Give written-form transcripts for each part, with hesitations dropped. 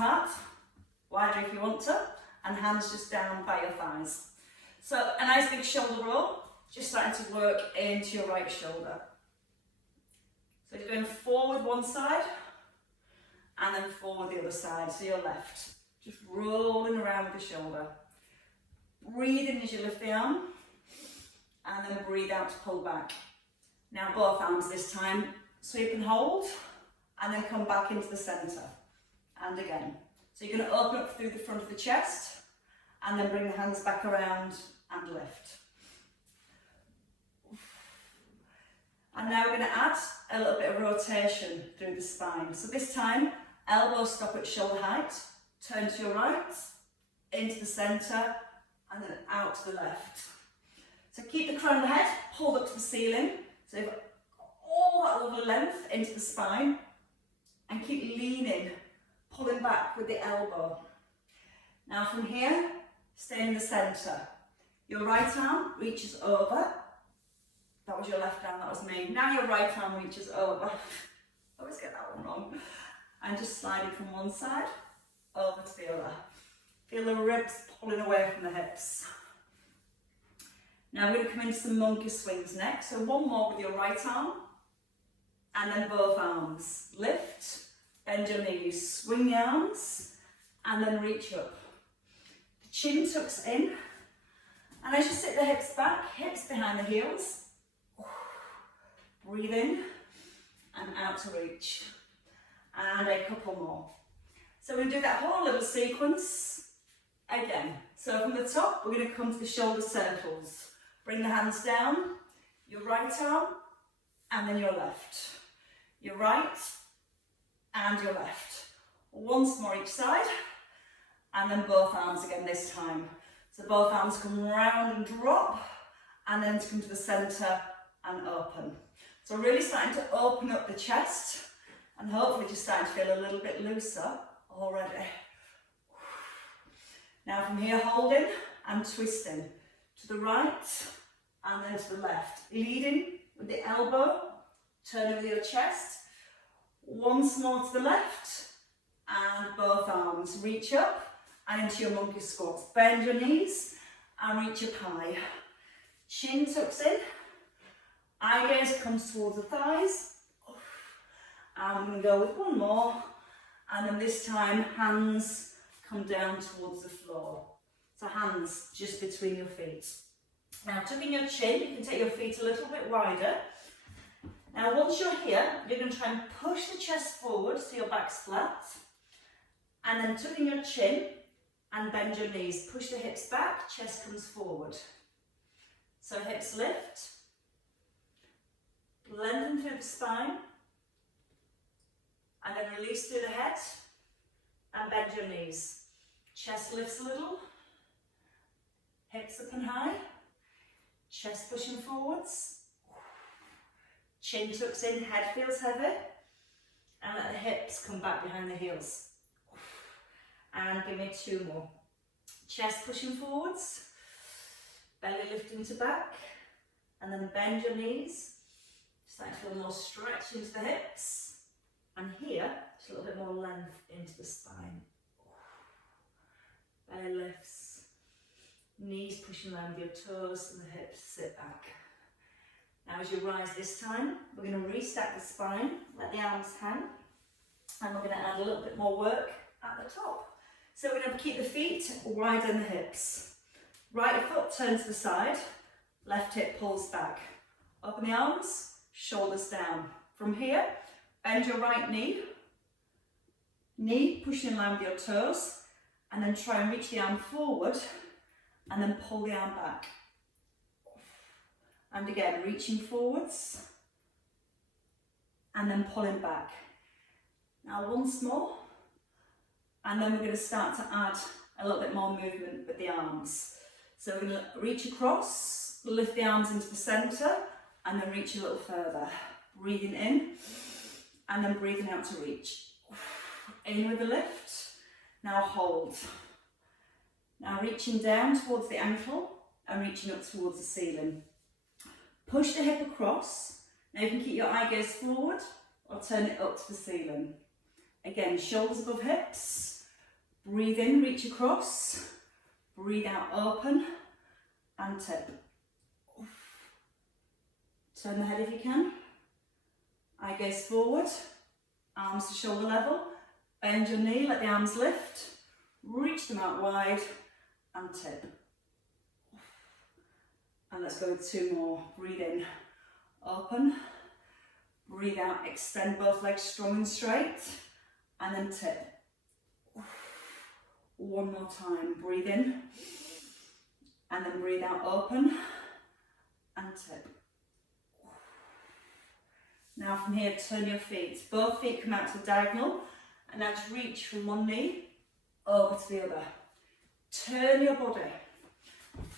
apart, wider if you want to, and hands just down by your thighs. So a nice big shoulder roll, just starting to work into your right shoulder. So you're going forward one side, and then forward the other side, so your left. Just rolling around with the shoulder. Breathe in as you lift the arm, and then breathe out to pull back. Now both arms this time, sweep and hold, and then come back into the centre. And again. So you're going to open up through the front of the chest, and then bring the hands back around and lift. And now we're going to add a little bit of rotation through the spine. So this time, elbows stop at shoulder height, turn to your right, into the centre, and then out to the left. So keep the crown of the head pulled up to the ceiling. So you've got all that lovely length into the spine, and keep leaning, pulling back with the elbow. Now from here, stay in the centre. Your right arm reaches over. That was your left arm, that was me. Now your right arm reaches over. I always get that one wrong. And just slide it from one side over to the other. Feel the ribs pulling away from the hips. Now we're going to come into some monkey swings next. So one more with your right arm, and then both arms. Lift, bend your knees, swing the arms, and then reach up. The chin tucks in, and as you sit the hips back, hips behind the heels. Breathe in and out to reach. And a couple more. So we're going to do that whole little sequence again. So from the top, we're going to come to the shoulder circles. Bring the hands down, your right arm, and then your left. Your right and your left. Once more each side, and then both arms again this time. So both arms come round and drop, and then to come to the centre and open. So really starting to open up the chest, and hopefully just starting to feel a little bit looser already. Now from here, holding and twisting to the right and then to the left. Leading with the elbow, turning with your chest. Once more to the left, and both arms. Reach up and into your monkey squats. Bend your knees and reach up high. Chin tucks in. Eye gaze comes towards the thighs. And I'm going to go with one more. And then this time, hands come down towards the floor. So hands just between your feet. Now tucking your chin, you can take your feet a little bit wider. Now once you're here, you're going to try and push the chest forward so your back's flat. And then tucking your chin and bend your knees. Push the hips back, chest comes forward. So hips lift. Lengthen through the spine. And then release through the head. And bend your knees. Chest lifts a little. Hips up and high. Chest pushing forwards. Chin tucks in, head feels heavy. And let the hips come back behind the heels. And give me two more. Chest pushing forwards. Belly lifting to back. And then bend your knees. Starting to feel more stretch into the hips. And here, just a little bit more length into the spine. Belly lifts. Knees pushing around your toes and the hips sit back. Now as you rise this time, we're going to restack the spine, let the arms hang, and we're going to add a little bit more work at the top. So we're going to keep the feet wider than the hips. Right foot turns to the side, left hip pulls back. Open the arms, shoulders down. From here, bend your right knee, knee pushing in line with your toes, and then try and reach the arm forward, and then pull the arm back. And again, reaching forwards, and then pulling back. Now once more, and then we're going to start to add a little bit more movement with the arms. So we're going to reach across, lift the arms into the centre, and then reach a little further. Breathing in, and then breathing out to reach. In with the lift, now hold. Now reaching down towards the ankle, and reaching up towards the ceiling. Push the hip across. Now you can keep your eye gaze forward, or turn it up to the ceiling. Again, shoulders above hips, Breathe in, reach across. Breathe out, open and tip. Turn the head if you can. Eye gaze forward, arms to shoulder level. Bend your knee, let the arms lift. Reach them out wide and tip. And let's go with 2 more. Breathe in, open. Breathe out, extend both legs strong and straight. And then tip. 1 more time. Breathe in. And then breathe out, open. And tip. Now from here, turn your feet. Both feet come out to the diagonal. And now just reach from one knee over to the other. Turn your body.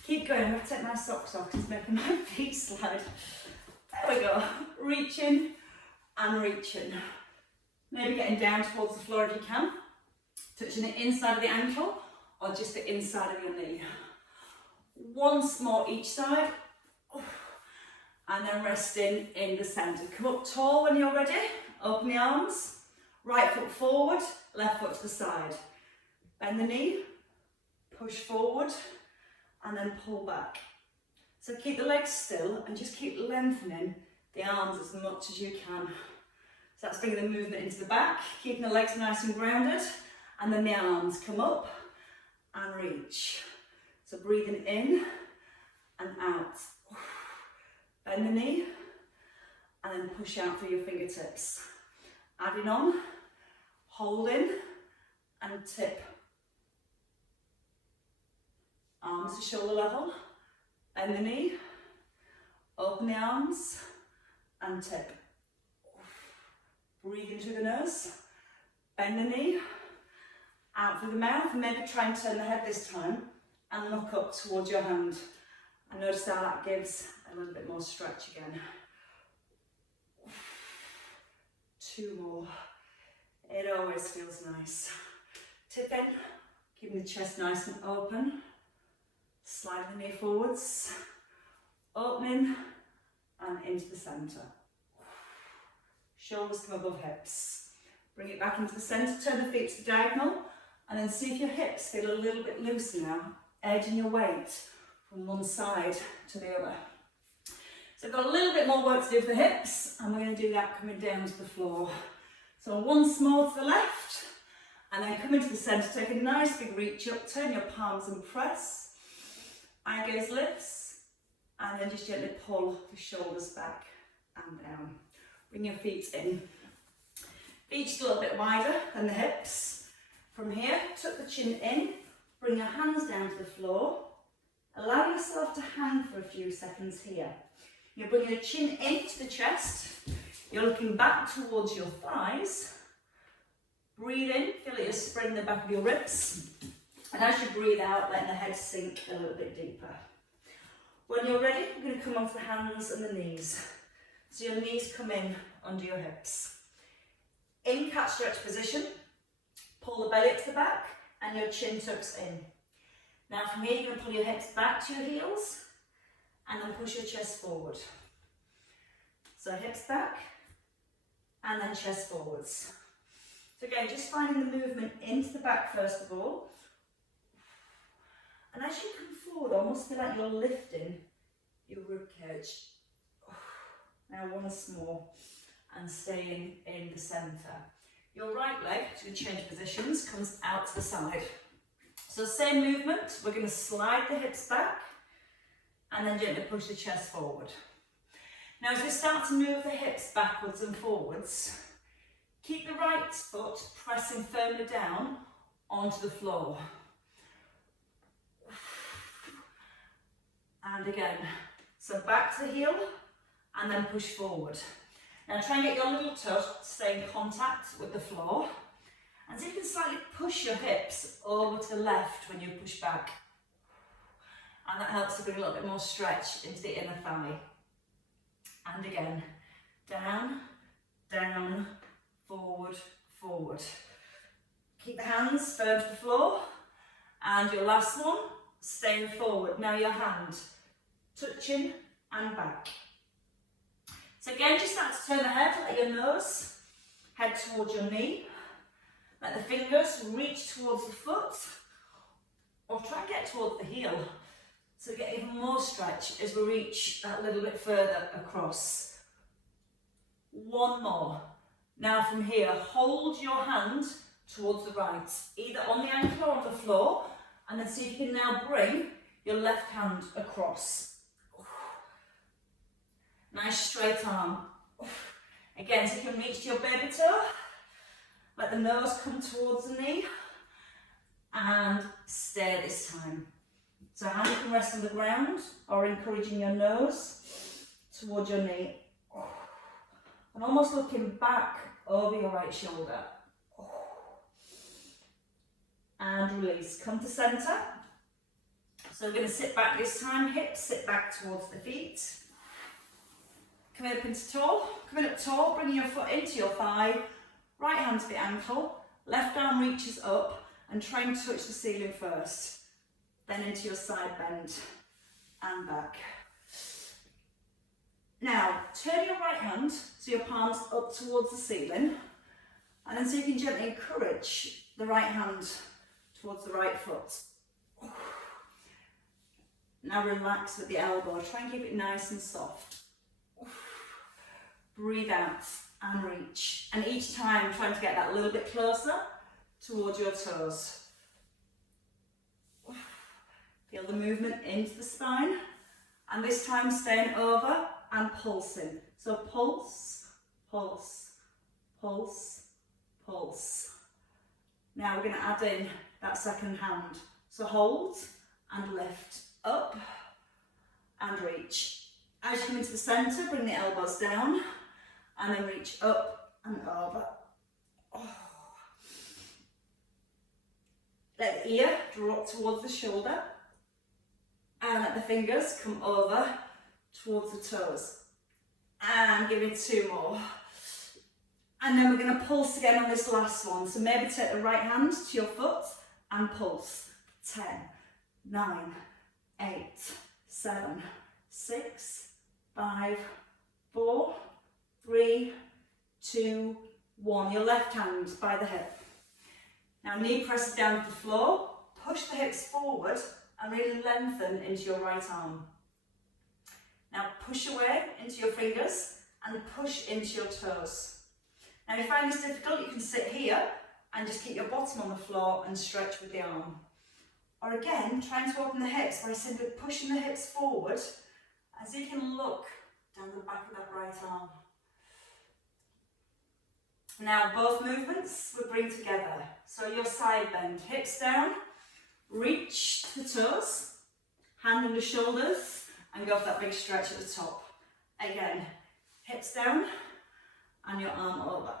Keep going. I'm going to take my socks off because it's making my feet slide. There we go. Reaching and reaching. Maybe getting down towards the floor if you can. Touching the inside of the ankle or just the inside of your knee. Once more each side. And then resting in the centre. Come up tall when you're ready. Open the arms. Right foot forward, left foot to the side. Bend the knee, push forward, and then pull back. So keep the legs still and just keep lengthening the arms as much as you can. So that's bringing the movement into the back, keeping the legs nice and grounded, and then the arms come up and reach. So breathing in and out. Bend the knee, and then push out through your fingertips. Adding on, holding and tip. Arms to shoulder level, bend the knee, open the arms and tip. Breathe in through the nose, bend the knee, out through the mouth, and maybe try and turn the head this time and look up towards your hand. And notice how that gives a little bit more stretch again. 2 more. It always feels nice. Tip in, keeping the chest nice and open. Slide the knee forwards, opening and into the centre. Shoulders come above hips. Bring it back into the centre, turn the feet to the diagonal, and then see if your hips feel a little bit looser now, edging your weight from one side to the other. So I've got a little bit more work to do for the hips, and we're going to do that coming down to the floor. So once more to the left, and then come into the centre, take a nice big reach up, turn your palms and press. Eye gaze lifts, and then just gently pull the shoulders back and down. Bring your feet in. Feet just a little bit wider than the hips. From here, tuck the chin in, bring your hands down to the floor. Allow yourself to hang for a few seconds here. You're bringing your chin into the chest. You're looking back towards your thighs. Breathe in, feel it, you're spreading the back of your ribs. And as you breathe out, letting the head sink a little bit deeper. When you're ready, you're going to come onto the hands and the knees. So your knees come in under your hips. In cat stretch position, pull the belly up to the back and your chin tucks in. Now from here, you're going to pull your hips back to your heels and then push your chest forward. So hips back and then chest forwards. So again, just finding the movement into the back first of all. And as you come forward, almost feel like you're lifting your rib cage. Now once more, and staying in the centre. Your right leg, to change positions, comes out to the side. So same movement, we're going to slide the hips back and then gently push the chest forward. Now as we start to move the hips backwards and forwards, keep the right foot pressing firmly down onto the floor. And again, so back to the heel and then push forward. Now try and get your little toe to stay in contact with the floor. And so you can slightly push your hips over to the left when you push back. And that helps to bring a little bit more stretch into the inner thigh. And again, down, down, forward, forward. Keep the hands firm to the floor. And your last one, staying forward. Now your hand touching and back. So again, just start to turn the head, let your nose head towards your knee. Let the fingers reach towards the foot, or try and get towards the heel. So get even more stretch as we reach that little bit further across. One more. Now from here, hold your hand towards the right, either on the ankle or on the floor, and then see if you can now bring your left hand across. Nice straight arm. Again, so you can reach to your baby toe, let the nose come towards the knee, and stay this time. So hand can rest on the ground, or encouraging your nose towards your knee. And almost looking back over your right shoulder. And release, come to centre. So we're going to sit back this time, hips sit back towards the feet. Coming up into tall, coming up tall, bringing your foot into your thigh, right hand to the ankle, left arm reaches up and try and touch the ceiling first. Then into your side bend and back. Now, turn your right hand so your palms up towards the ceiling, and then so you can gently encourage the right hand towards the right foot. Now relax with the elbow, try and keep it nice and soft. Breathe out and reach, and each time trying to get that a little bit closer towards your toes. Feel the movement into the spine, and this time staying over and pulsing. So pulse, pulse, pulse, pulse. Now we're going to add in that second hand. So hold and lift, up and reach. As you come into the centre, bring the elbows down and then reach up and over. Let the ear drop towards the shoulder and let the fingers come over towards the toes. And give it 2 more. And then we're going to pulse again on this last one. So maybe take the right hand to your foot and pulse. 10, 9, 8, 7, 6, 5, 4, 3, 2, 1. Your left hand by the hip. Now knee presses down to the floor. Push the hips forward and really lengthen into your right arm. Now push away into your fingers and push into your toes. Now if you find this difficult, you can sit here and just keep your bottom on the floor and stretch with the arm. Or again, trying to open the hips by simply pushing the hips forward as you can look down the back of that right arm. Now both movements we bring together. So your side bend, hips down, reach to the toes, hand on the shoulders, and go for that big stretch at the top. Again, hips down and your arm over.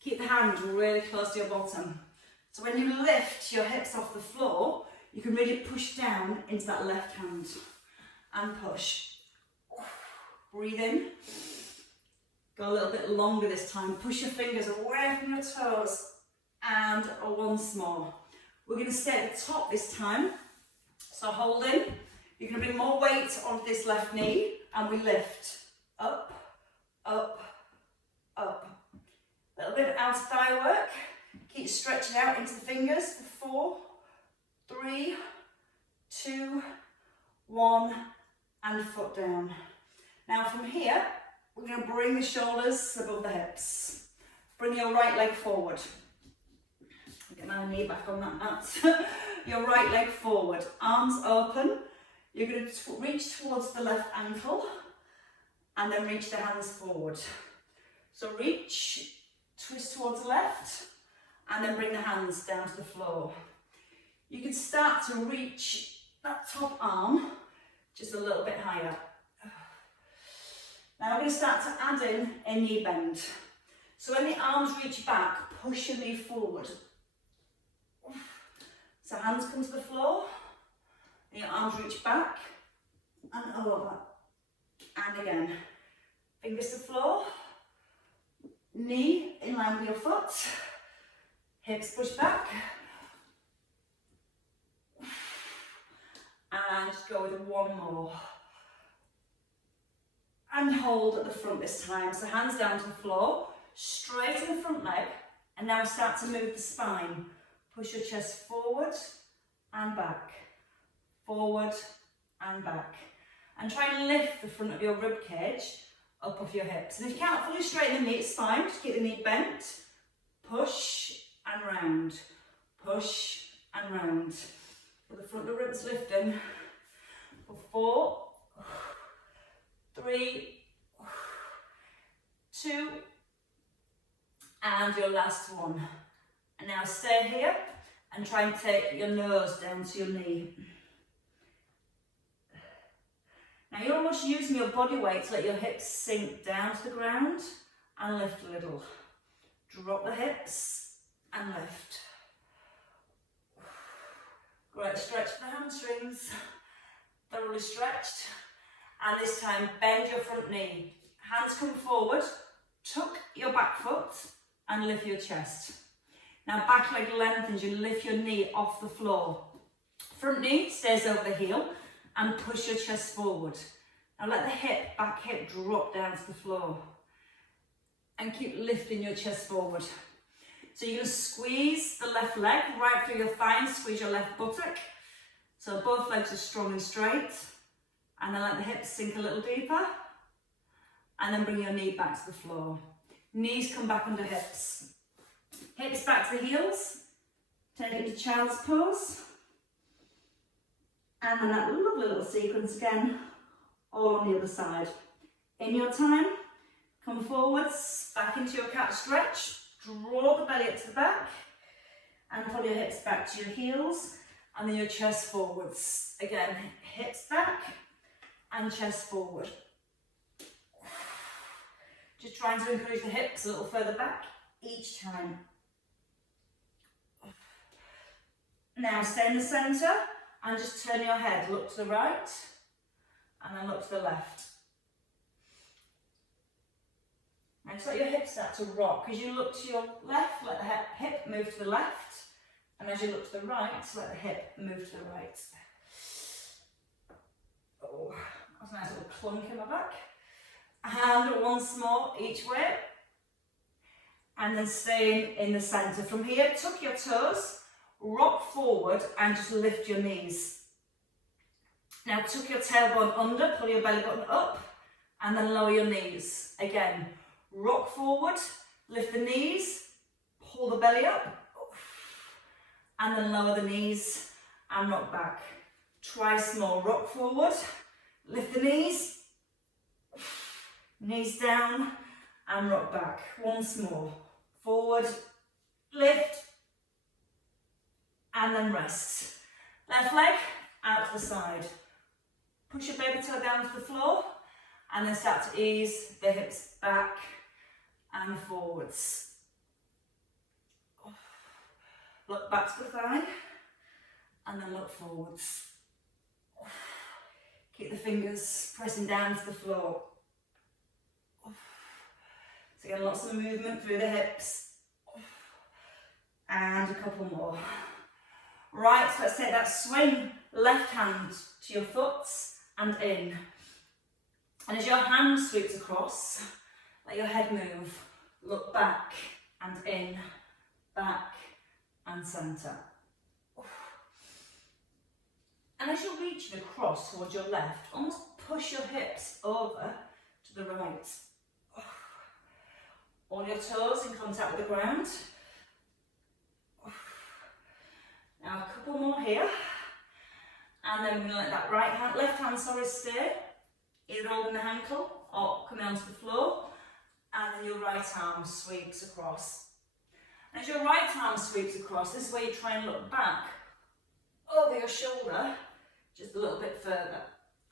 Keep the hand really close to your bottom. So when you lift your hips off the floor, you can really push down into that left hand and push. Breathe in. Go a little bit longer this time. Push your fingers away from your toes. And once more. We're going to stay at the top this time. So holding. You're going to bring more weight onto this left knee. And we lift. Up, up, up. A little bit of outer thigh work. Keep stretching out into the fingers for 4, 3, 2, 1. And foot down. Now from here, we're going to bring the shoulders above the hips. Bring your right leg forward. Get my knee back on that mat. Your right leg forward. Arms open. You're going to reach towards the left ankle and then reach the hands forward. So reach, twist towards the left and then bring the hands down to the floor. You can start to reach that top arm just a little bit higher. Now we're going to start to add in a knee bend. So when the arms reach back, push your knee forward. So hands come to the floor, and your arms reach back and over. And again, fingers to the floor, knee in line with your foot, hips push back. And just go with 1 more. And hold at the front this time. So hands down to the floor, straighten the front leg, And now start to move the spine. Push your chest forward and back, forward and back. And try and lift the front of your rib cage up off your hips. And if you can't fully straighten the knee, it's fine. Just keep the knee bent. Push and round. Push and round. With the front of the ribs lifting. For 4, 3, 2, and your last one. And now stay here and try and take your nose down to your knee. Now you're almost using your body weight to let your hips sink down to the ground and lift a little. Drop the hips and lift. Great stretch for the hamstrings. Thoroughly stretched. And this time bend your front knee. Hands come forward. Tuck your back foot and lift your chest. Now back leg lengthens, you lift your knee off the floor. Front knee stays over the heel and push your chest forward. Now let the back hip drop down to the floor. And keep lifting your chest forward. So you're going to squeeze the left leg right through your thigh and squeeze your left buttock. So both legs are strong and straight. And then let the hips sink a little deeper. And then bring your knee back to the floor. Knees come back under hips. Hips back to the heels. Take it to child's pose. And then that lovely little sequence again, all on the other side. In your time, come forwards, back into your cat stretch. Draw the belly up to the back. And pull your hips back to your heels. And then your chest forwards. Again, hips back and chest forward. Just trying to encourage the hips a little further back each time. Now stay in the centre and just turn your head. Look to the right and then look to the left. And just let your hips start to rock. As you look to your left, let the hip move to the left. And as you look to the right, let the hip move to the right. Oh, that's a nice little clunk in my back. And once more each way. And then staying in the centre. From here, tuck your toes, rock forward and just lift your knees. Now tuck your tailbone under, pull your belly button up and then lower your knees. Again, rock forward, lift the knees, pull the belly up and then lower the knees and rock back. Twice more, rock forward, lift the knees, knees down and rock back. Once more, forward, lift and then rest. Left leg out to the side. Push your baby toe down to the floor and then start to ease the hips back and forwards. Look back to the thigh and then look forwards. Keep the fingers pressing down to the floor. So again, lots of movement through the hips. And a couple more. Right, so let's take that swing, left hand to your foot and in. And as your hand sweeps across, let your head move. Look back and in, back and centre. And as you're reaching across towards your left, almost push your hips over to the right. All your toes in contact with the ground. Now a couple more here. And then we're going to let that left hand stay, either holding the ankle or coming onto the floor. And then your right arm sweeps across. And as your right arm sweeps across, this is where you try and look back over your shoulder, just a little bit further.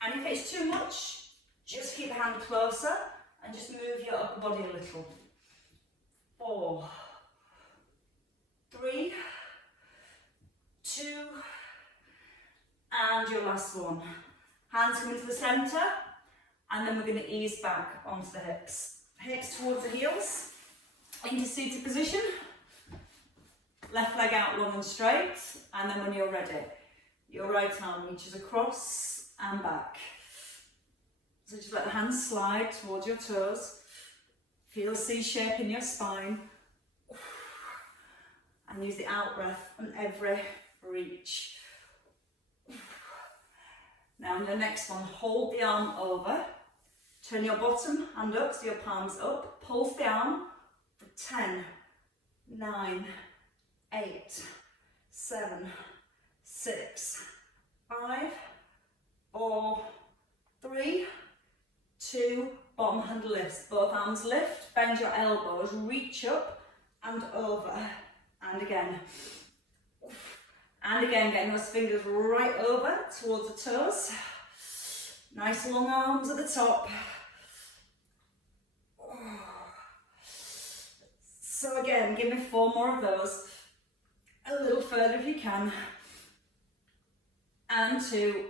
And if it's too much, just keep the hand closer and just move your upper body a little. 4, 3, 2, and your last one. Hands come into the centre, and then we're going to ease back onto the hips. Hips towards the heels, into seated position. Left leg out long and straight, and then when you're ready, your right arm reaches across and back. So just let the hands slide towards your toes. Feel C shape in your spine. and use the out breath on every reach. Now on the next one, hold the arm over, turn your bottom hand up so your palm's up, pulse the arm for 10, 9, 8, 7, 6, 5, 4, 3, 2, bottom hand lifts, both arms lift, bend your elbows, reach up and over, and again, getting those fingers right over towards the toes, nice long arms at the top. So again, give me 4 more of those, a little further if you can, and 2,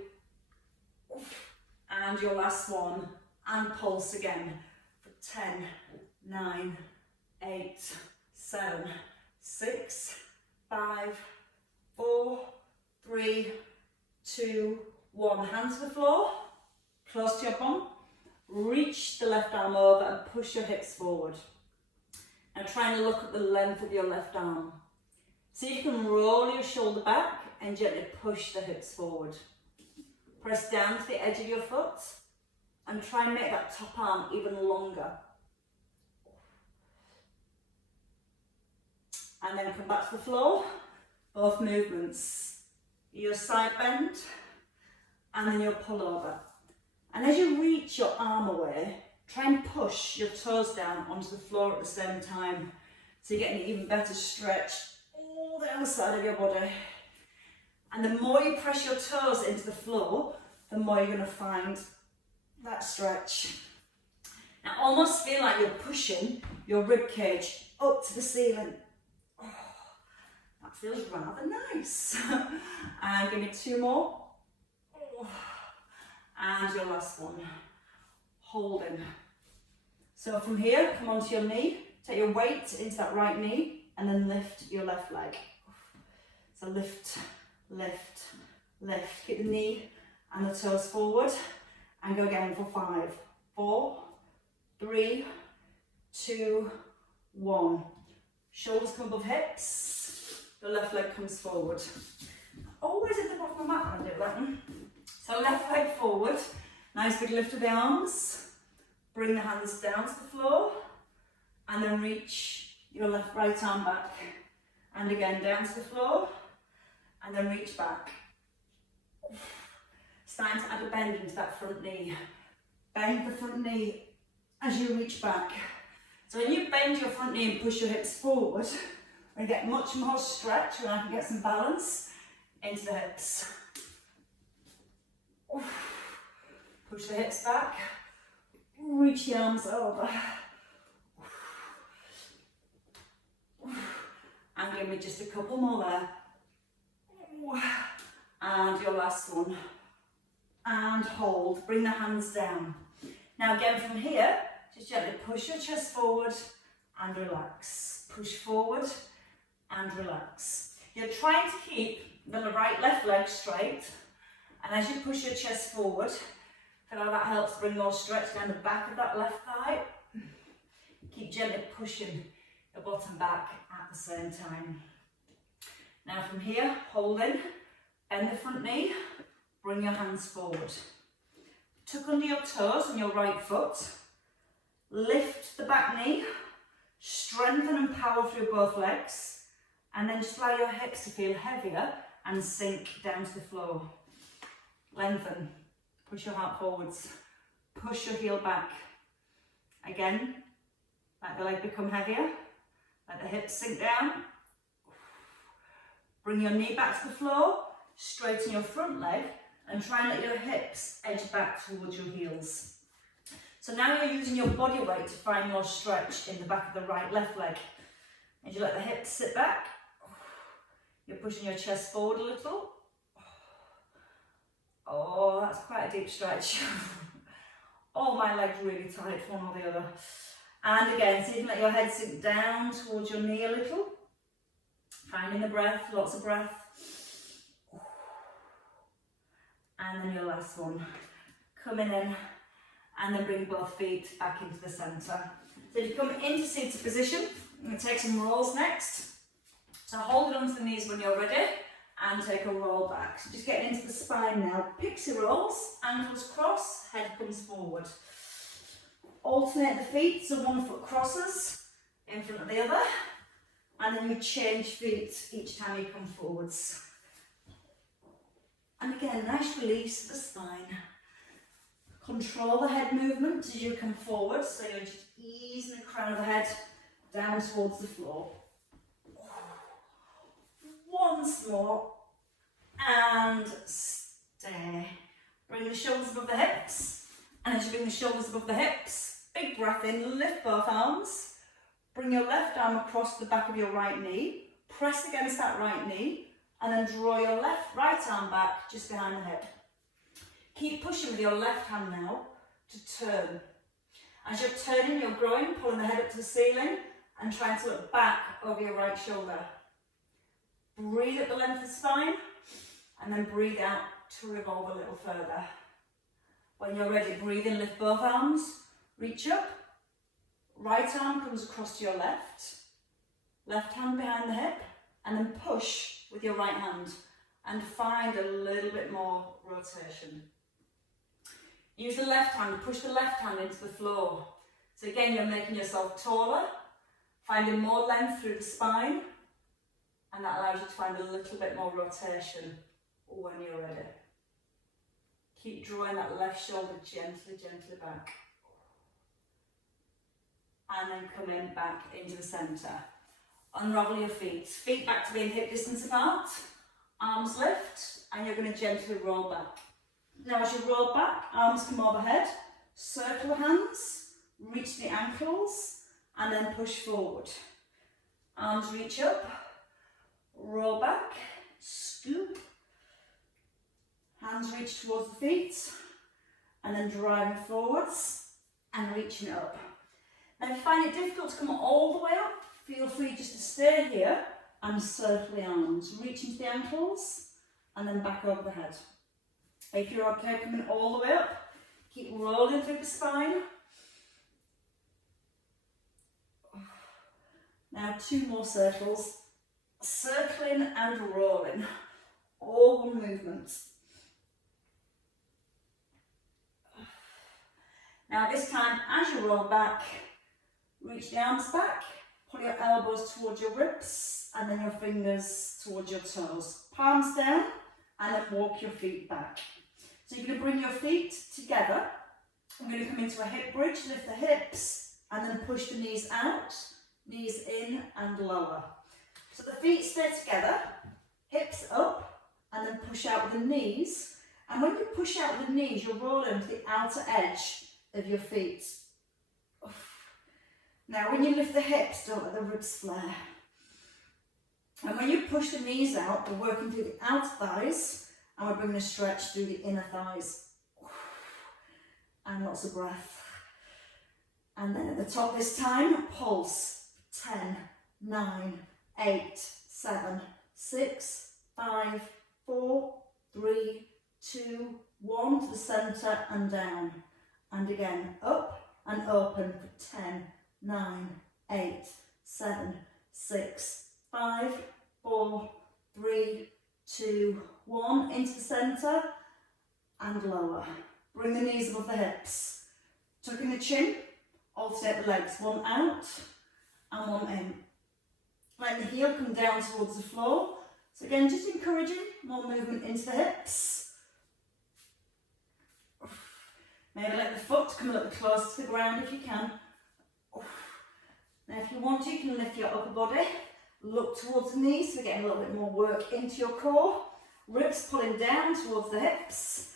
and your last one, and pulse again for 10, 9, 8, 7, 6, 5, 4, 3, 2, 1. Hands to the floor, close to your bum, reach the left arm over and push your hips forward. Now try and look at the length of your left arm. See if you can roll your shoulder back and gently push the hips forward. Press down to the edge of your foot and try and make that top arm even longer. And then come back to the floor, both movements. Your side bend and then your pull over. And as you reach your arm away, try and push your toes down onto the floor at the same time. So you're getting an even better stretch all down the side of your body. And the more you press your toes into the floor, the more you're going to find that stretch. Now almost feel like you're pushing your rib cage up to the ceiling. Oh, that feels rather nice. And give me 2 more. Oh, and your last one. Holding. So from here, come onto your knee, take your weight into that right knee, and then lift your left leg. So lift, lift, lift. Keep the knee and the toes forward, and go again for 5, 4, 3, 2, 1. Shoulders come above hips, the left leg comes forward. Always at the bottom of the mat when I do that one. So left leg forward, nice big lift of the arms. Bring the hands down to the floor, and then reach your right arm back. And again down to the floor, and then reach back. It's time to add a bend into that front knee. Bend the front knee as you reach back. So when you bend your front knee and push your hips forward, we get much more stretch, and I can get some balance into the hips. Push the hips back. Reach the arms over. And give me just a couple more there. And your last one. And hold. Bring the hands down. Now again from here, just gently push your chest forward and relax. Push forward and relax. You're trying to keep the left leg straight. And as you push your chest forward, feel like that helps bring more stretch down the back of that left thigh. Keep gently pushing the bottom back at the same time. Now from here, holding, bend the front knee, bring your hands forward. Tuck under your toes on your right foot, lift the back knee, strengthen and power through both legs, and then just allow your hips to feel heavier and sink down to the floor. Lengthen. Push your heart forwards, push your heel back. Again, let the leg become heavier, let the hips sink down. Bring your knee back to the floor, straighten your front leg, and try and let your hips edge back towards your heels. So now you're using your body weight to find more stretch in the back of the left leg. As you let the hips sit back, you're pushing your chest forward a little. Oh, that's quite a deep stretch. All my legs really tight, one or the other. And again, so you can let your head sink down towards your knee a little. Finding the breath, lots of breath. And then your last one. Coming in, and then bring both feet back into the centre. So if you come into seated position, I'm going to take some rolls next. So hold it onto the knees when you're ready and take a roll back. So just getting into the spine now. Pixie rolls, ankles cross, head comes forward. Alternate the feet, so 1 foot crosses in front of the other. And then you change feet each time you come forwards. And again, nice release of the spine. Control the head movement as you come forward, so you're just easing the crown of the head down towards the floor. Once more, and stay. Bring the shoulders above the hips, and as you bring the shoulders above the hips, big breath in, lift both arms. Bring your left arm across the back of your right knee, press against that right knee, and then draw your right arm back just behind the hip. Keep pushing with your left hand now to turn. As you're turning, you're growing, pulling the head up to the ceiling and trying to look back over your right shoulder. Breathe at the length of the spine and then breathe out to revolve a little further. When you're ready, breathe in, lift both arms, reach up. Right arm comes across to your left. Left hand behind the hip and then push with your right hand and find a little bit more rotation. Use the left hand, push the left hand into the floor. So again, you're making yourself taller, finding more length through the spine, and that allows you to find a little bit more rotation when you're ready. Keep drawing that left shoulder gently, gently back. And then coming back into the centre. Unravel your feet. Feet back to being hip distance apart. Arms lift, and you're going to gently roll back. Now as you roll back, arms come overhead, circle the hands, reach the ankles, and then push forward. Arms reach up, roll back, scoop, hands reach towards the feet, and then driving forwards and reaching up. Now if you find it difficult to come all the way up, feel free just to stay here and circle the arms, reach into the ankles, and then back over the head. If you're okay coming all the way up, keep rolling through the spine. Now 2 more circles, circling and rolling, all one movement. Now this time, as you roll back, reach the arms back, pull your elbows towards your ribs, and then your fingers towards your toes. Palms down, and then walk your feet back. So you're going to bring your feet together. I'm going to come into a hip bridge, lift the hips, and then push the knees out, knees in and lower. So the feet stay together, hips up, and then push out with the knees. And when you push out with the knees, you're rolling to the outer edge of your feet. Now when you lift the hips, don't let the ribs flare. And when you push the knees out, we're working through the outer thighs, and we're bringing a stretch through the inner thighs. And lots of breath. And then at the top this time, pulse. 10, 9, 8, 7, 6, 5, 4, 3, 2, 1 to the centre and down. And again, up and open for 10, 9, 8, 7, 6, 5, 4, 3, 2, 1 into the centre and lower. Bring the knees above the hips. Tucking the chin, alternate the legs, one out and one in. Let the heel come down towards the floor. So again, just encouraging more movement into the hips. Maybe let the foot come a little closer to the ground if you can. Now if you want to, you can lift your upper body, look towards the knees, so we're getting a little bit more work into your core. Ribs pulling down towards the hips,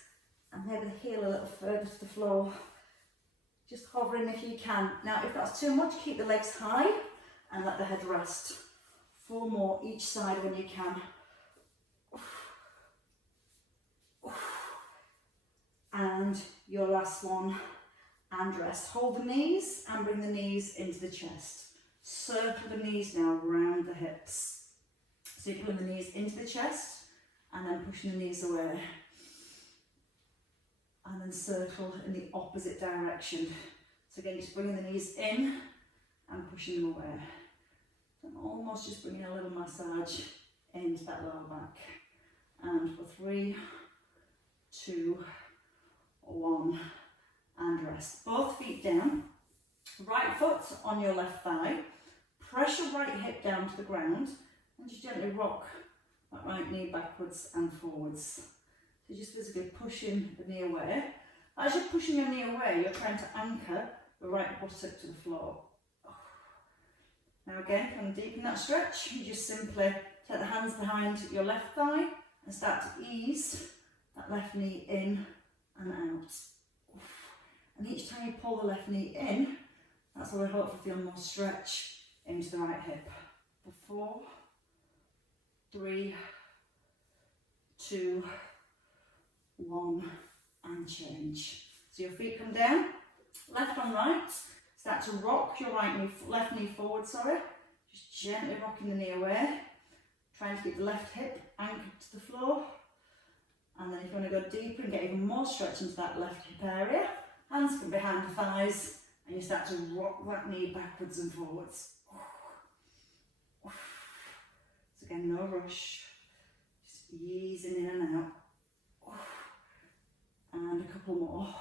and maybe the heel a little further to the floor. Just hovering if you can. Now if that's too much, keep the legs high and let the head rest. 4 more each side when you can. And your last one, and rest. Hold the knees and bring the knees into the chest. Circle the knees now round the hips. So you're pulling the knees into the chest and then pushing the knees away. And then circle in the opposite direction. So again, just bringing the knees in and pushing them away. So I'm almost just bringing a little massage into that lower back. And for 3, 2, 1, and rest. Both feet down, right foot on your left thigh, press your right hip down to the ground, and just gently rock that right knee backwards and forwards. So just physically pushing the knee away. As you're pushing your knee away, you're trying to anchor the right buttock to the floor. Now again, kind of deepen that stretch. You just simply take the hands behind your left thigh and start to ease that left knee in and out. And each time you pull the left knee in, that's where we hopefully feel more stretch into the right hip. For 4, 3, 2, 1, and change. So your feet come down, left on right. Start to rock your left knee forward, just gently rocking the knee away, trying to keep the left hip anchored to the floor. And then if you want to go deeper and get even more stretch into that left hip area, hands come behind the thighs and you start to rock that knee backwards and forwards. So again, no rush, just easing in and out. And a couple more.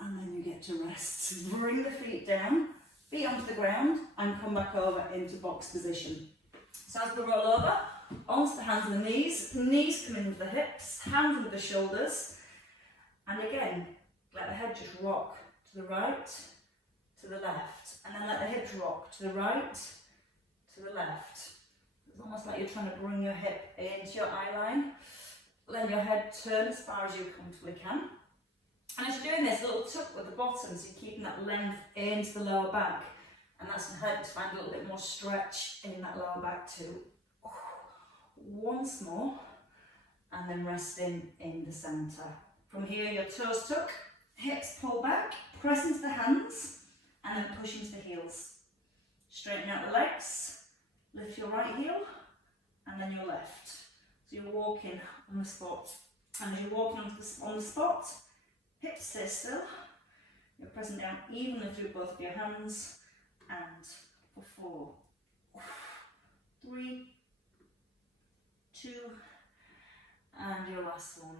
And then you get to rest. Bring the feet down, feet onto the ground, and come back over into box position. So as we roll over, onto the hands and the knees come into the hips, hands into the shoulders, and again, let the head just rock to the right, to the left, and then let the hips rock to the right, to the left. It's almost like you're trying to bring your hip into your eye line. Let your head turn as far as you comfortably can. And as you're doing this, a little tuck with the bottom, so you're keeping that length into the lower back. And that's going to help to find a little bit more stretch in that lower back too. Once more, and then resting in the centre. From here, your toes tuck, hips pull back, press into the hands, and then push into the heels. Straighten out the legs, lift your right heel, and then your left. So you're walking on the spot. And as you're walking on the spot, hips stay still. You're pressing down evenly through both of your hands. And for 4, 3, 2, and your last one.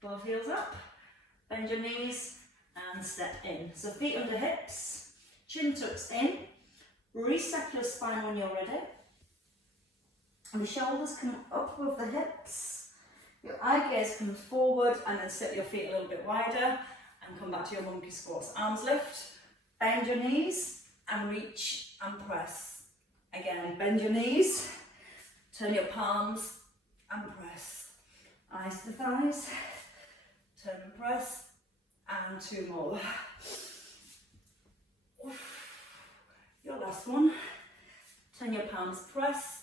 Both heels up, bend your knees and step in. So feet under hips, chin tucks in, reset your spine when you're ready. And the shoulders come up above the hips. Your eye gaze comes forward and then step your feet a little bit wider and come back to your monkey squats. Arms lift, bend your knees and reach and press. Again, bend your knees, turn your palms and press. Eyes to the thighs, turn and press, and 2 more. Your last one. Turn your palms, press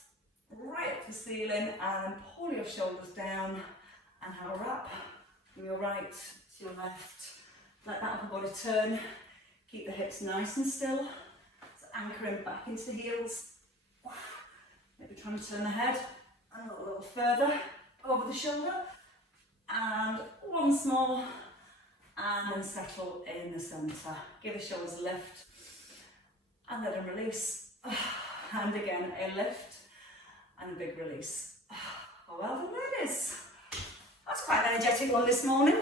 right up to the ceiling, and then pull your shoulders down and have a wrap from your right to your left. Let that upper body turn. Keep the hips nice and still. So anchoring back into the heels. Maybe trying to turn the head and a little further over the shoulder. And once more. And then settle in the centre. Give the shoulders a lift. And let them release. And again, a lift. And a big release. Well done, ladies. That's quite an energetic one this morning.